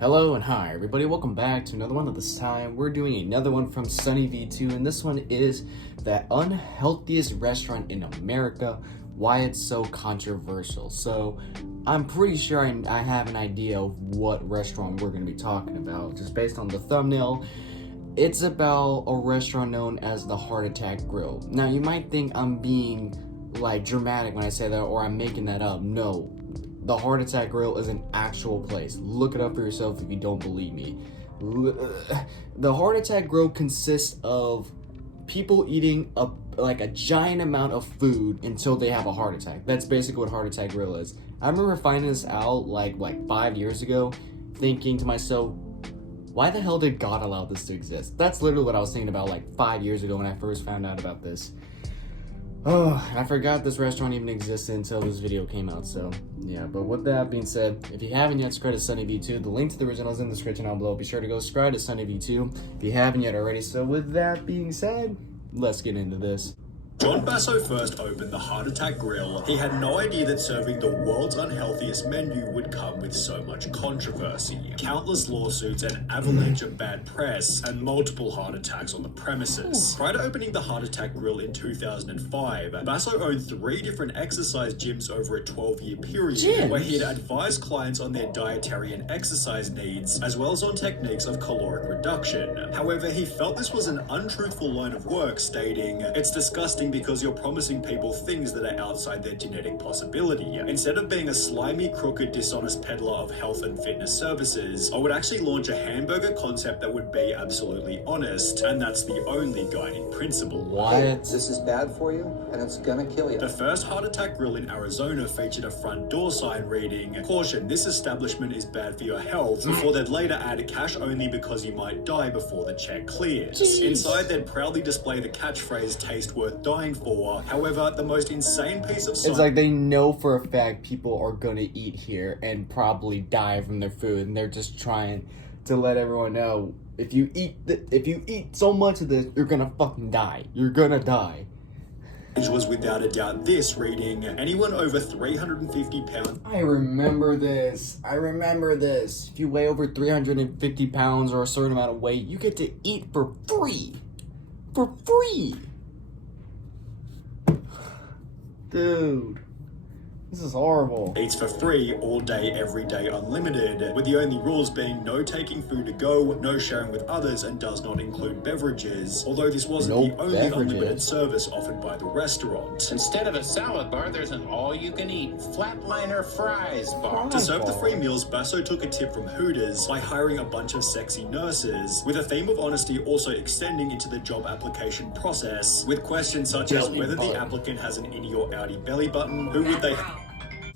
Hello and hi everybody, welcome back to another one. Of this time we're doing another one from SunnyV2, and this one is the unhealthiest restaurant in America, why it's so controversial. So I'm pretty sure I have an idea of what restaurant we're going to be talking about just based on the thumbnail. It's about a restaurant known as the Heart Attack Grill. Now you might think I'm being like dramatic when I say that, or I'm making that up. No, the Heart Attack Grill is an actual place. Look it up for yourself if you don't believe me. The Heart Attack Grill consists of people eating a giant amount of food until they have a heart attack. That's basically what Heart Attack Grill is. I remember finding this out like 5 years ago, thinking to myself, why the hell did God allow this to exist? That's literally what I was thinking about like 5 years ago when I first found out about this. Oh, I forgot this restaurant even existed until this video came out, so yeah. But with that being said, if you haven't yet subscribed to SunnyV2, the link to the original is in the description down below. Be sure to go subscribe to SunnyV2 if you haven't yet already. So with that being said, let's get into this. John Basso first opened the Heart Attack Grill. He had no idea that serving the world's unhealthiest menu would come with so much controversy. Countless lawsuits, an avalanche of bad press, and multiple heart attacks on the premises. Prior to opening the Heart Attack Grill in 2005, Basso owned 3 different exercise gyms over a 12-year period, where he had advised clients on their dietary and exercise needs, as well as on techniques of caloric reduction. However, he felt this was an untruthful line of work, stating, "It's disgusting because you're promising people things that are outside their genetic possibility. Instead of being a slimy, crooked, dishonest peddler of health and fitness services, I would actually launch a hamburger concept that would be absolutely honest, and that's the only guiding principle." What? This is bad for you, and it's gonna kill you. The first Heart Attack Grill in Arizona featured a front door sign reading, "Caution, this establishment is bad for your health," before they'd later add "cash only because you might die before the check clears." Jeez. Inside, they'd proudly display the catchphrase "taste worth dying for." However, the most insane piece of It's like they know for a fact people are gonna eat here and probably die from their food, and they're just trying to let everyone know, if you eat so much of this, you're gonna fucking die. You're gonna die. was without a doubt this reading, "Anyone over 350 pounds I remember this. If you weigh over 350 pounds or a certain amount of weight, you get to eat for free. For free. Dude, this is horrible. eats for free all day, every day, unlimited, with the only rules being no taking food to go, no sharing with others, and does not include beverages, although this wasn't the only unlimited service offered by the restaurant. Instead of a salad bar, there's an all-you-can-eat flatliner fries bar. To serve the free meals, Basso took a tip from Hooters by hiring a bunch of sexy nurses, with a theme of honesty also extending into the job application process, with questions such as whether the applicant has an innie or outie belly button, who would they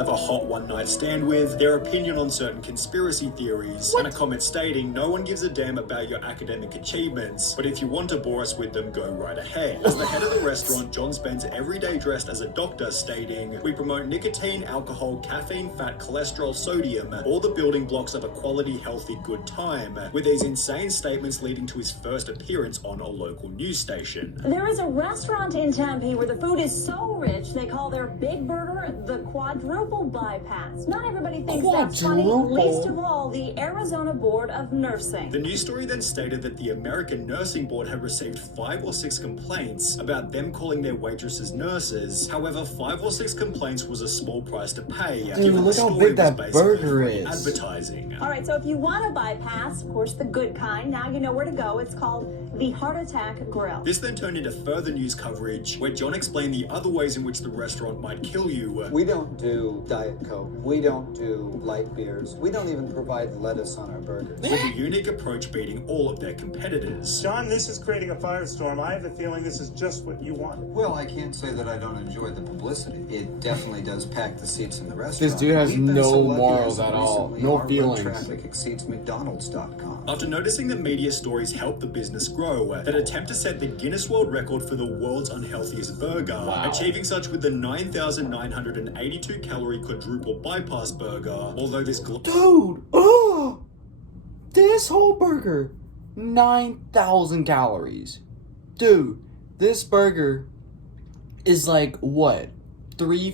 have a hot one-night stand with, their opinion on certain conspiracy theories, and a comment stating, "No one gives a damn about your academic achievements, but if you want to bore us with them, go right ahead." As the head of the restaurant, John spends every day dressed as a doctor, stating, "We promote nicotine, alcohol, caffeine, fat, cholesterol, sodium, all the building blocks of a quality, healthy, good time," with these insane statements leading to his first appearance on a local news station. There is a restaurant in Tempe where the food is so rich they call their big burger the quadruple bypass. Not everybody thinks that's funny, least of all the Arizona Board of Nursing. The news story then stated that the American Nursing Board had received 5 or 6 complaints about them calling their waitresses nurses. However, 5 or 6 complaints was a small price to pay, Dude, given the look how story big that was basically burger free is. advertising. All right, so if you want a bypass, of course the good kind, now you know where to go. It's called the Heart Attack Grill. This then turned into further news coverage, where John explained the other ways in which the restaurant might kill you. We don't do Diet Coke. We don't do light beers. We don't even provide lettuce on our burgers. With a unique approach beating all of their competitors. John, this is creating a firestorm. I have a feeling this is just what you wanted. Well, I can't say that I don't enjoy the publicity. It definitely does pack the seats in the restaurant. This dude has We've been no so lucky morals as at all. recently No our web feelings. traffic exceeds McDonald's.com. After noticing that media stories help the business grow, that attempt to set the Guinness World Record for the world's unhealthiest burger, achieving such with the 9,982 calorie quadruple bypass burger, although this Dude, this whole burger, 9,000 calories. Dude, this burger is like what?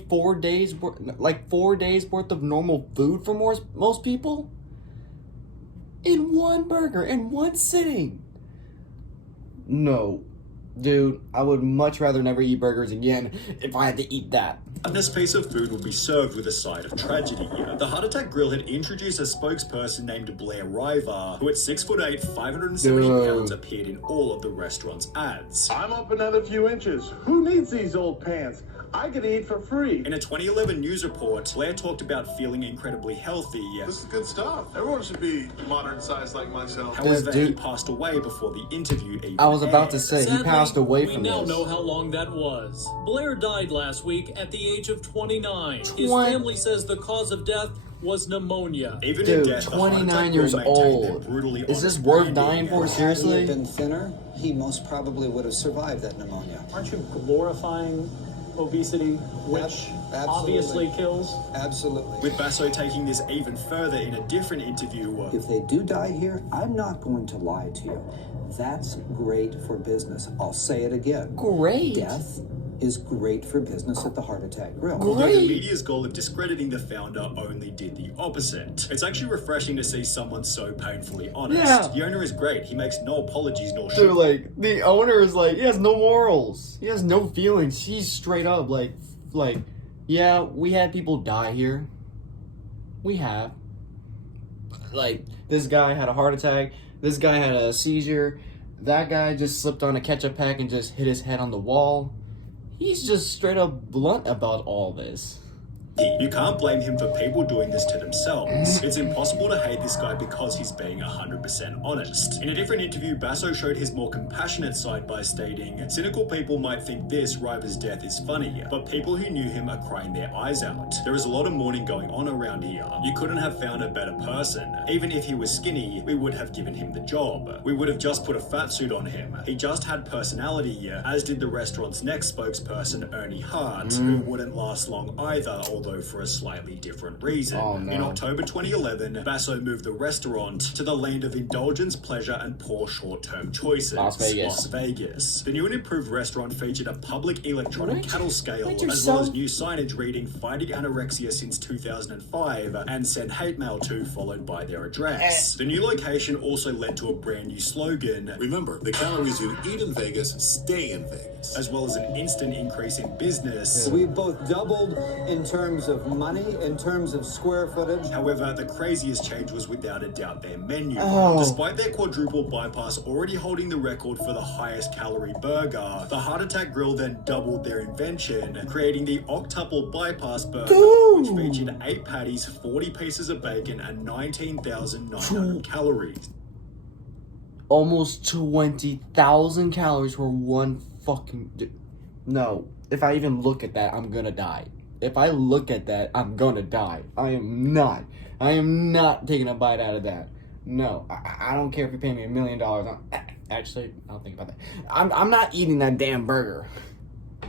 4 days worth, like 4 days worth of normal food for most people? In one burger, in one sitting. No. Dude, I would much rather never eat burgers again if I had to eat that. This piece of food would be served with a side of tragedy. The Heart Attack Grill had introduced a spokesperson named Blair River, who at 6'8", 570 pounds, appeared in all of the restaurant's ads. I'm up another few inches. Who needs these old pants? I could eat for free. In a 2011 news report, Blair talked about feeling incredibly healthy. This is good stuff. Everyone should be modern sized like myself. However, he passed away before the interview even I was about to aired. say, he passed away from this. We now know how long that was. Blair died last week at the age of 29. His family says the cause of death was pneumonia. Even Dude, in death, 29 years old. Is this worth dying for? Seriously? If he had been thinner, he most probably would have survived that pneumonia. Aren't you glorifying obesity, which obviously kills? Absolutely. With Basso taking this even further in a different interview. If they do die here, I'm not going to lie to you. That's great for business. I'll say it again. Great. Death is great for business at the Heart Attack Grill. Although the media's goal of discrediting the founder only did the opposite. It's actually refreshing to see someone so painfully honest. Yeah. The owner is great. He makes no apologies nor shit. Dude, like, the owner is like, he has no morals. He has no feelings. He's straight up like, yeah, we had people die here. We have. Like, this guy had a heart attack. This guy had a seizure. That guy just slipped on a ketchup pack and just hit his head on the wall. He's just straight up blunt about all this. You can't blame him for people doing this to themselves. It's impossible to hate this guy because he's being 100% honest. In a different interview, Basso showed his more compassionate side by stating, cynical people might think this, River's death, is funny, but people who knew him are crying their eyes out. There is a lot of mourning going on around here. You couldn't have found a better person. Even if he was skinny, we would have given him the job. We would have just put a fat suit on him. He just had personality, as did the restaurant's next spokesperson, Ernie Hart, who wouldn't last long either, although for a slightly different reason. Oh, no. In October 2011, Basso moved the restaurant to the land of indulgence, pleasure, and poor short-term choices. Las Vegas. Las Vegas. The new and improved restaurant featured a public electronic cattle scale, Wait as well as yourself. new signage reading "Fighting Anorexia Since 2005" and "Send Hate Mail To," followed by their address. The new location also led to a brand new slogan. Remember, the calories you eat in Vegas stay in Vegas. As well as an instant increase in business. We've both doubled in terms of money, in terms of square footage. However, the craziest change was without a doubt their menu. Oh. Despite their quadruple bypass already holding the record for the highest calorie burger, the Heart Attack Grill then doubled their invention, creating the octuple bypass burger, which featured 8 patties, 40 pieces of bacon, and 19,900 calories. Almost 20,000 calories for one fucking... No. If I even look at that, I'm gonna die. If I look at that, I'm gonna die. I am not taking a bite out of that. No. I don't care if you pay me $1 million. Actually, I'll think about that. I'm not eating that damn burger.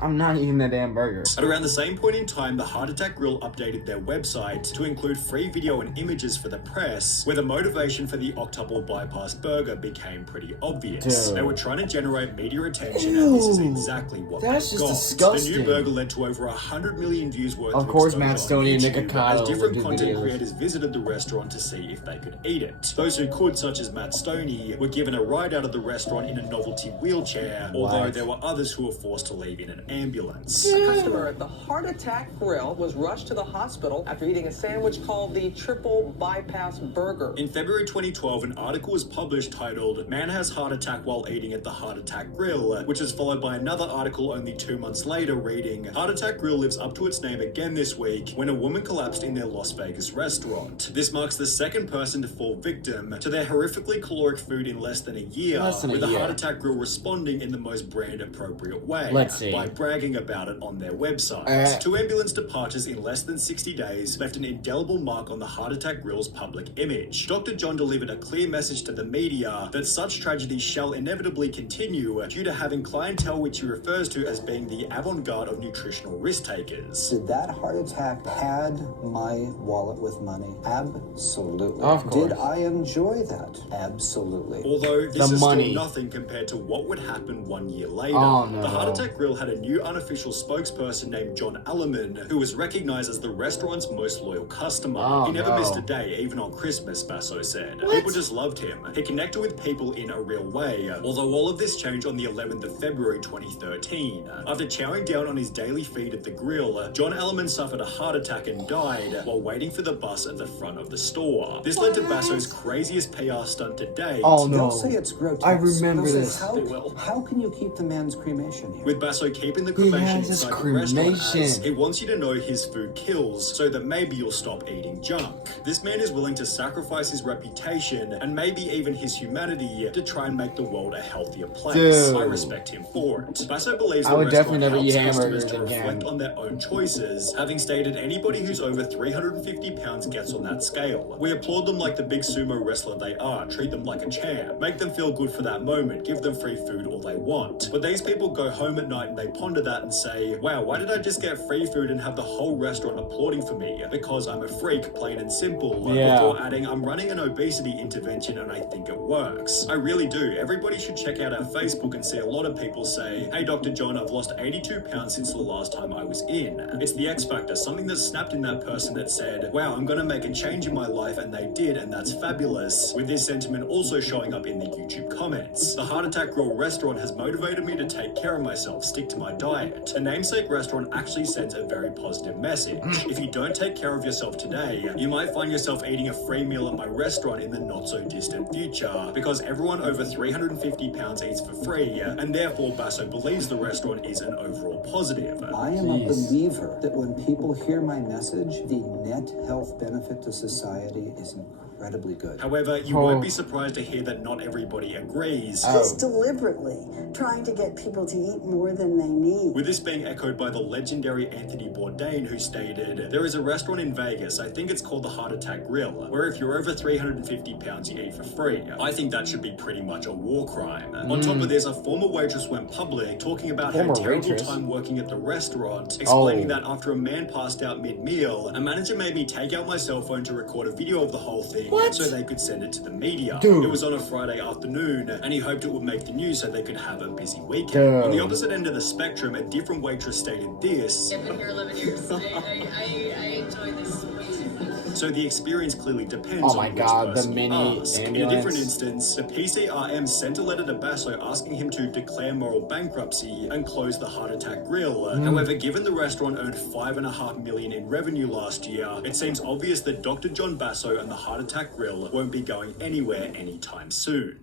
I'm not eating that damn burger. At around the same point in time, the Heart Attack Grill updated their website to include free video and images for the press, where the motivation for the octuple bypass burger became pretty obvious. Dude. They were trying to generate media attention, and this is exactly what That's they just got. disgusting. The new burger led to over 100 million views worth Of course, exposure Matt Stoney and on Nick YouTube, Ocado as different would do content videos. creators visited the restaurant to see if they could eat it. Those who could, such as Matt Stoney, were given a ride out of the restaurant in a novelty wheelchair, although What? there were others who were forced to leave in an ambulance. A customer at the Heart Attack Grill was rushed to the hospital after eating a sandwich called the triple bypass burger. In February 2012, an article was published titled "Man Has Heart Attack While Eating at the Heart Attack Grill," which is followed by another article only 2 months later reading, "Heart Attack Grill lives up to its name again this week when a woman collapsed in their Las Vegas restaurant. This marks the second person to fall victim to their horrifically caloric food in less than a year, with the Heart Attack Grill responding in the most brand-appropriate way, Let's see. by bragging about it on their website. 2 ambulance departures in less than 60 days left an indelible mark on the Heart Attack Grill's public image. Dr. John delivered a clear message to the media that such tragedies shall inevitably continue due to having clientele which he refers to as being the avant-garde of nutritional risk takers. Did that heart attack pad my wallet with money? Absolutely. Of course. Did I enjoy that? Absolutely. Although this The is money. still nothing compared to what would happen 1 year later. Oh, no. The Heart Attack Grill had a new unofficial spokesperson named John Alleman, who was recognized as the restaurant's most loyal customer. He never missed a day, even on Christmas, Basso said. People just loved him. He connected with people in a real way, although all of this changed on the 11th of February 2013. After chowing down on his daily feed at the grill, John Alleman suffered a heart attack and died while waiting for the bus at the front of the store. This led to Basso's craziest PR stunt to date. Oh no. They'll say it's grotesque. I remember this. How can you keep the man's cremation here? With Basso keeping the cremation inside the restaurant as he wants you to know his food kills so that maybe you'll stop eating junk. This man is willing to sacrifice his reputation and maybe even his humanity to try and make the world a healthier place. Dude. I respect him for it. Basso believes I the would definitely restaurant never helps eat customers hamburgers to reflect again. on their own choices, having stated anybody who's over 350 pounds gets on that scale. We applaud them like the big sumo wrestler they are, treat them like a champ, make them feel good for that moment, give them free food all they want. But these people go home at night and they ponder that and say, wow, why did I just get free food and have the whole restaurant applauding for me? Because I'm a freak, plain and simple. Yeah. Before adding, I'm running an obesity intervention and I think it works. I really do. Everybody should check out our Facebook and see a lot of people say, hey Dr. John, I've lost 82 pounds since the last time I was in. It's the X Factor, something that snapped in that person that said, wow, I'm gonna make a change in my life, and they did, and that's fabulous. With this sentiment also showing up in the YouTube comments. The Heart Attack Grill restaurant has motivated me to take care of myself, stick to my diet. A namesake restaurant actually sends a very positive message. If you don't take care of yourself today, you might find yourself eating a free meal at my restaurant in the not so distant future, because everyone over 350 pounds eats for free, and therefore Basso believes the restaurant is an overall positive. I am a believer that when people hear my message, the net health benefit to society is incredibly good. However, you won't be surprised to hear that not everybody agrees. He's deliberately trying to get people to eat more than they need. With this being echoed by the legendary Anthony Bourdain, who stated, there is a restaurant in Vegas, I think it's called the Heart Attack Grill, where if you're over 350 pounds, you eat for free. I think that should be pretty much a war crime. On top of this, a former waitress went public talking about her terrible time working at the restaurant, explaining that after a man passed out mid-meal, a manager made me take out my cell phone to record a video of the whole thing so they could send it to the media. It was on a Friday afternoon, and he hoped it would make the news so they could have a busy weekend. On the opposite end of the spectrum, a different waitress stated this. I've been here 11 years. I enjoy this way too much. So the experience clearly depends on which person you ask. In a different instance, the PCRM sent a letter to Basso asking him to declare moral bankruptcy and close the Heart Attack Grill. However, given the restaurant earned $5.5 million in revenue last year, it seems obvious that Dr. John Basso and the Heart Attack Grill won't be going anywhere anytime soon.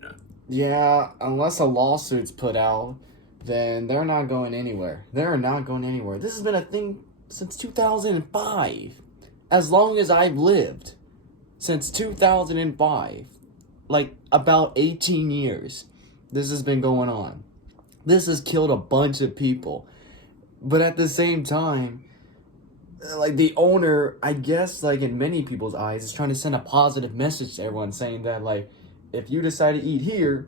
Yeah, unless a lawsuit's put out, then they're not going anywhere. They're not going anywhere. This has been a thing since 2005. As long as I've lived. Since 2005. Like, about 18 years. This has been going on. This has killed a bunch of people. But at the same time, like, the owner, I guess, like, in many people's eyes, is trying to send a positive message to everyone, saying that, like, if you decide to eat here,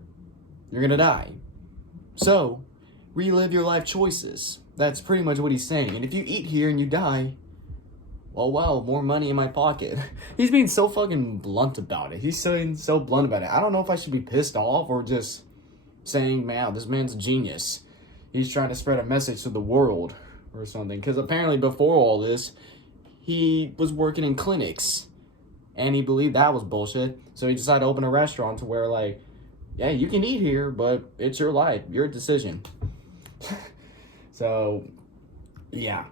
you're gonna die. So, relive your life choices. That's pretty much what he's saying. And if you eat here and you die, well, wow, more money in my pocket. He's being so fucking blunt about it. He's saying so blunt about it. I don't know if I should be pissed off or just saying, man, this man's a genius. He's trying to spread a message to the world or something. Because apparently before all this, he was working in clinics. And he believed that was bullshit. So he decided to open a restaurant to where, like, yeah, you can eat here, but it's your life, your decision. So, yeah.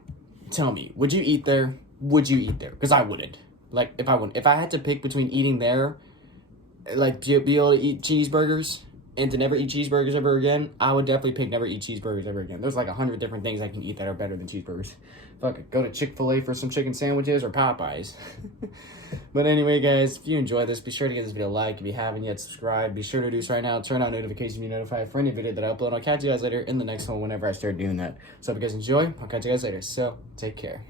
Tell me, would you eat there? Would you eat there? Because I wouldn't. Like, if I had to pick between eating there, like, be able to eat cheeseburgers and to never eat cheeseburgers ever again, I would definitely pick never eat cheeseburgers ever again. There's like 100 different things I can eat that are better than cheeseburgers. Fuck it. Go to Chick-fil-A for some chicken sandwiches or Popeyes. But anyway, guys, if you enjoyed this, be sure to give this video a like. If you haven't yet, subscribe. Be sure to do this right now. Turn on notifications to be notified for any video that I upload. I'll catch you guys later in the next one whenever I start doing that. So if you guys enjoy, I'll catch you guys later. So, take care.